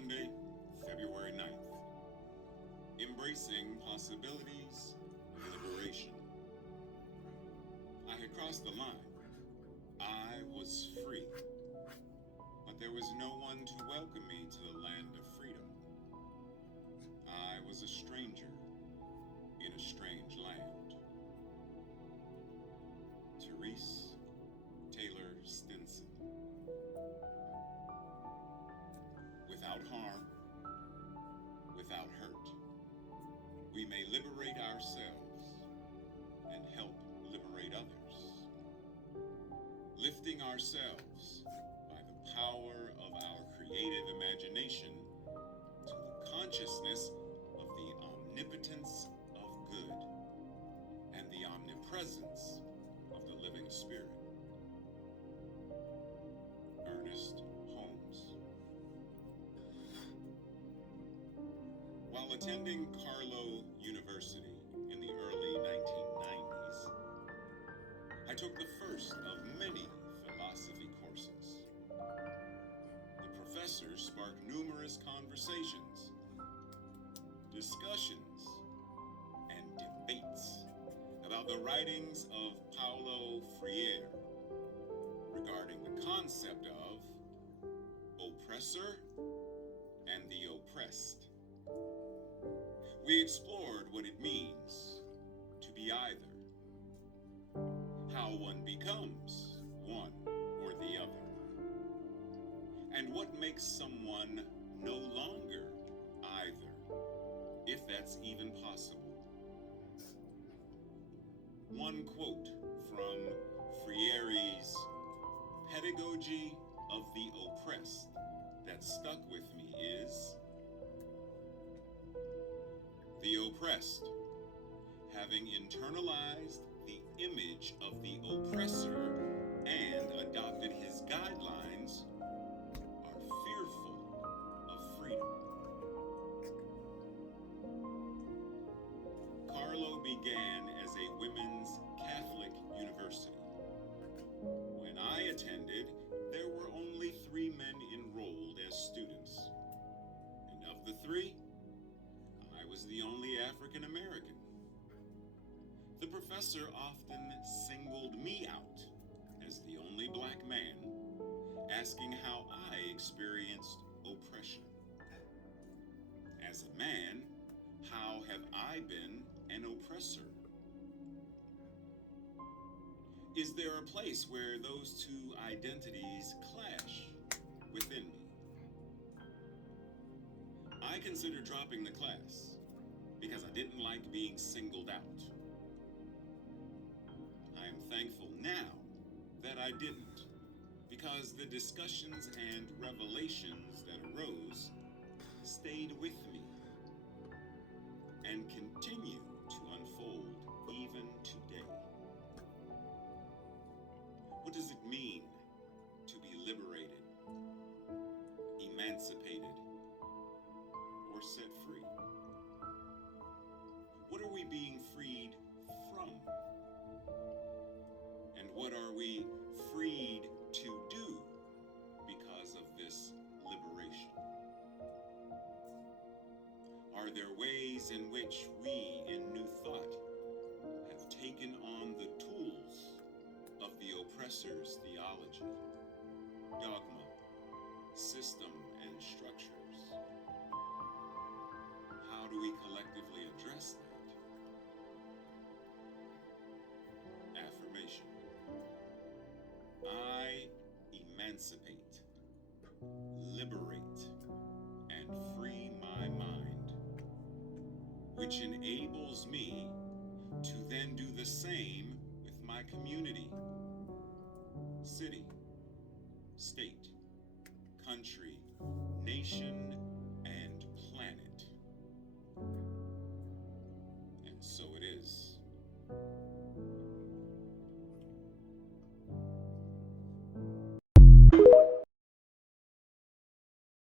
Monday, February 9th. Embracing possibilities of liberation. I had crossed the line. I was free. But there was no one to welcome me to the land of freedom. I was a stranger in a strange land. Therese Taylor Stinson. Without harm, without hurt, we may liberate ourselves and help liberate others. Lifting ourselves by the power of our creative imagination to the consciousness of the omnipotence of good and the omnipresence of the living spirit. Ernest Holmes. While attending Carlow University in the early 1990s, I took the first of many philosophy courses. The professors sparked numerous conversations, discussions, and debates about the writings of Paulo Freire regarding the concept of oppressor and the oppressed. We explored what it means to be either, how one becomes one or the other, and what makes someone no longer either, if that's even possible. One quote from Freire's Pedagogy of the Oppressed that stuck with me is, "The oppressed, having internalized the image of the oppressor and adopted his guidelines, are fearful of freedom." Carlow began as a women's Catholic university. When I attended, there were only 3 men enrolled as students. And of the 3, I was the only African American. The professor often singled me out as the only black man, asking how I experienced oppression. As a man, how have I been an oppressor? Is there a place where those two identities clash within me? I considered dropping the class because I didn't like being singled out. I am thankful now that I didn't, because the discussions and revelations that arose stayed with me and continue to unfold even today. What does it mean to be liberated, emancipated, or set free? What are we being freed from? And what are we freed to do because of this liberation? Are there ways in which we in New Thought have taken on the tools of the oppressor's theology, dogma, system, and structures? How do we collectively address that? Affirmation. I emancipate, liberate, and free my mind, which enables me to then do the same with my community, city, state, country, nation, and planet. And so it is.